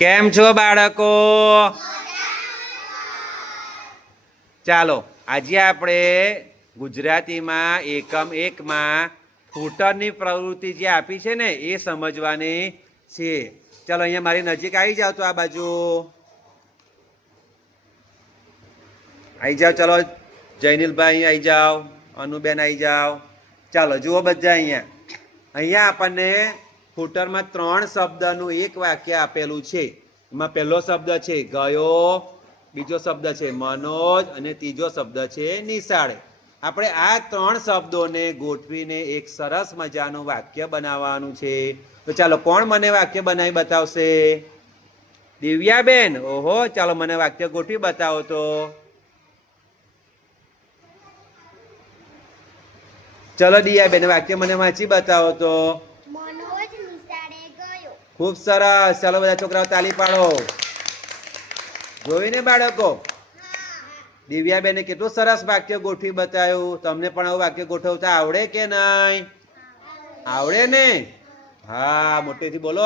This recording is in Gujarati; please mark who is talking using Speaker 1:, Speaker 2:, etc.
Speaker 1: કેમ છો બાળકો? ચાલો, આજે આપણે ગુજરાતીમાં એકમ એકમાં ફૂટરની પ્રવૃત્તિ જે આપી છે ને, એ સમજવાની છે. ચાલો, અહીંયા મારી નજીક આવી જાઓ તો આ બાજુ. આવી જાઓ, ચાલો. જૈનિલભાઈ આવી જાઓ, અનુબેન આવી જાઓ. ચાલો, જુઓ બધા અહીંયા. અહીંયા આપણને ફૂટરમાં ત્રણ શબ્દનું એક વાક્ય આપેલું છે. એમાં પહેલો શબ્દ છે ગયો, બીજો શબ્દ છે મનોજ, અને ત્રીજો શબ્દ છે નિશાળ. આપણે આ ત્રણ શબ્દોને ગોઠવીને એક સરસ મજાનું વાક્ય બનાવવાનું છે. તો ચાલો, કોણ મને વાક્ય બનાવી બતાવશે? દિવ્યાબેન. ઓહો, ચાલો મને વાક્ય ગોઠવી બતાવો તો. ચલો દિયાબેન વાક્ય મને વાંચી બતાવો તો. ખૂબ સરસ. ચાલો બધા છોકરાઓ તાલી પાડો. જોઈને બાળકો, દિવ્યાબેને કેટલું સરસ વાક્ય ગોઠવી બતાવ્યું. તમને પણ આવું વાક્ય ગોઠવતા આવડે કે નહીં? આવડે ને? હા, મોટેથી બોલો.